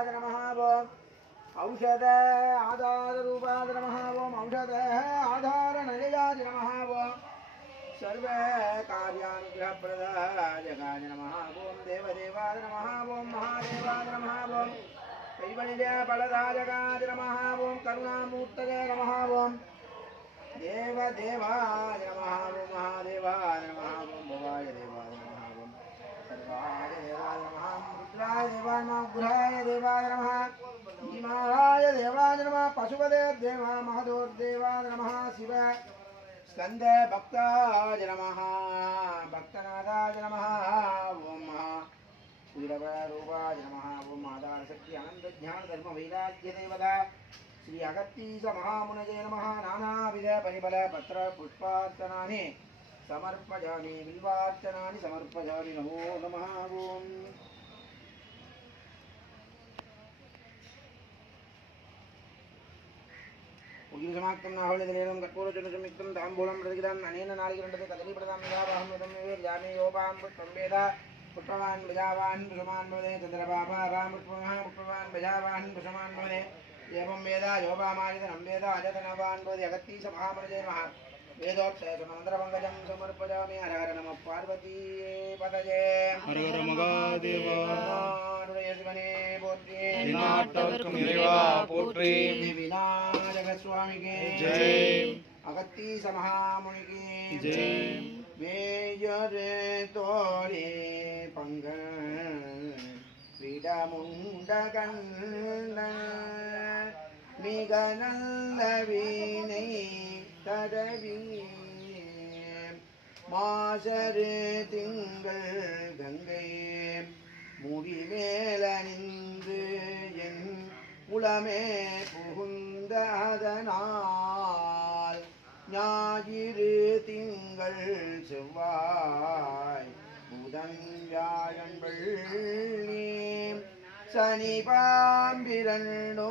देवाय नमः ओम औषध आधार रूपाय नमः ओम औषध आधार नययाय नमः ओम सर्व कार्यानुग्रहप्रदाय जगाय नमः ओम देवदेवाय नमः ओम महादेवाय नमः ओम कैवल्य फलदायकाय नमः ओम करुणामूर्तये नमः ओम देवदेवाय नमः ओम महादेवाय नमः ओम भवाय देवाय नमः ओम सर्वाय देवाय नमः रुद्राय देवाय नमः उग्राय देवाय नमः भीमाय देवाय नमः पशुपते देवा महदोर्देवाय नमः शिव स्कंद भक्ताय नमः भक्तनाथाय नमः ओम सूरवरूपाय नमः ओम आधार शक्ति आनंद ज्ञान धर्म वैराग्य देवता श्री अगत्तीस महामुनये नमः नानाविध परिबल पत्र पुष्पार्चनानि समर्पयामि बिल्वार्चनानि समर्पयामि नमो नमः ओम उग्रसमाक्तं नाहवलिदलेनं कर्पूरचूर्णसंयुक्तं ताम्बूलं प्रतिगृहम् अनेन नारिकेलन्दते कदलीप्रदां विदावाहं वेदमेवेर्यामे योपां पुष्पं वेद पुष्पवान् प्रजावान् पुष्पवान् भवते चन्द्रबाबा राम पुष्पवान् प्रजावान् पुष्पवान् भवते एवं वेद योपामायतनं वेद अजतनवान् भवति अगत्तीस महामुनये नमः वेदोक्तमन्त्रपङ्कजं समर्पयामि हर हर नमः पार्वती पतये हर हर महादेव शिवने पोत्री नाटवर्कम इरेवा पोत्री विनायक स्वामी के जय अगत्तीस महामुनि की जय वेयरे तोरे पंग विडमुंडगन्न मिगनल्लवीनै तडवी மாசரு திங்கள் கங்கை முடிமேலணிந்து என் உளமே புகுந்ததனால் ஞாயிறு திங்கள் செவ்வாய் புதன் வியாழன் வெள்ளி சனி பாம்பிரண்டோ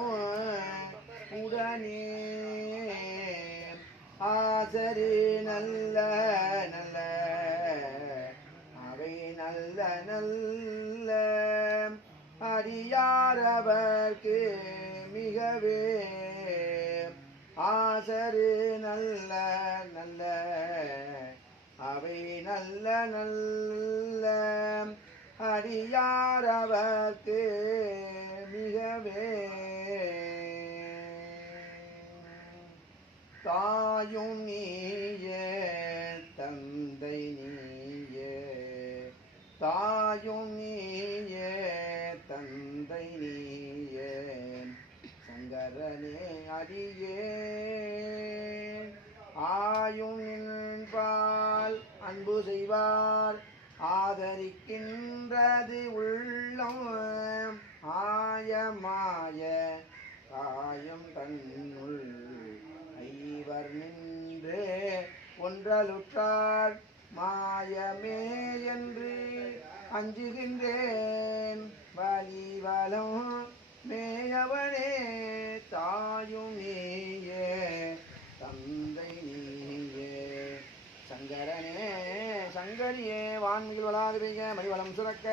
உடனே ஆசரு நல்ல நல்ல அவை நல்ல நல்ல அடியாரவர்க்கு மிகவே ஆசரு நல்ல நல்ல அவை நல்ல நல்ல அடியாரவர்க்கு மிகவே தாயும் நீயே தந்தை நீயே தாயும் நீயே தந்தை நீயே சங்கரனே அடியே ஆயும் நின்பால் அன்பு செய்வார் ஆதரிக்கின்றது உள்ளம் ஆயமாய காயம் தன்னுள் ஐவர் நின்று ஒன்றலுற்றார் மாயமே என்று அஞ்சுகின்றேன் வலிவலம் மேயவனே தாயும் நீயே தந்தை நீயே சங்கரனே சங்கரியே வான்மிகள் வளாது பெய்க மணிவளம் சுரக்க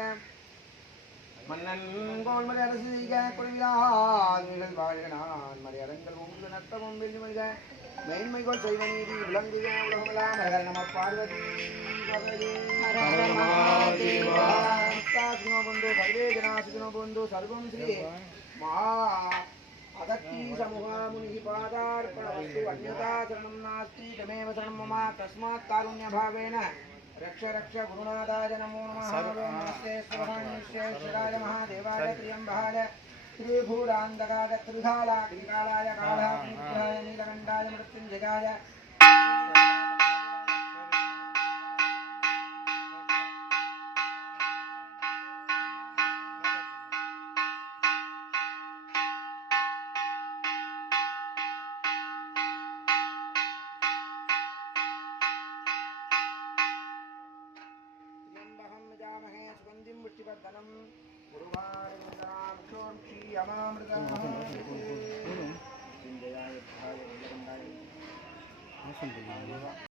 மன்னன் கோல்மலை அரசு செய்க குறைவிலாதுகள் வாழ்க நான் மறையரங்கள் உண்டு நத்தமும் வெள்ளி மல்க மேன்மைகோள் செய்வ நீதி விளங்குக உலகமெல்லாம் ஹர நம பார்வதி பந்து சர்வே ஜனாசுனோ பந்து சர்வம் ஸ்ரீ மகா अगत्ती समूहा मुनि पादार्पणवस्तु अन्यथा शरणं नास्ति तमेव शरणं मम तस्मात् कारुण्यभावेन रक्ष रक्ष गुरुनाथाय नमो नमः नमस्ते स्वभान्विष्य शिराय महादेवाय त्र्यम्बकाय त्रिभुरान्तकाय त्रिकालाय त्रिकालाय कालाग्निग्रहाय नीलकण्ठाय मृत्युञ्जयाय धनम गुरुवार वंदनाम क्षोर्षि अमामृतम सिंधयाय भाय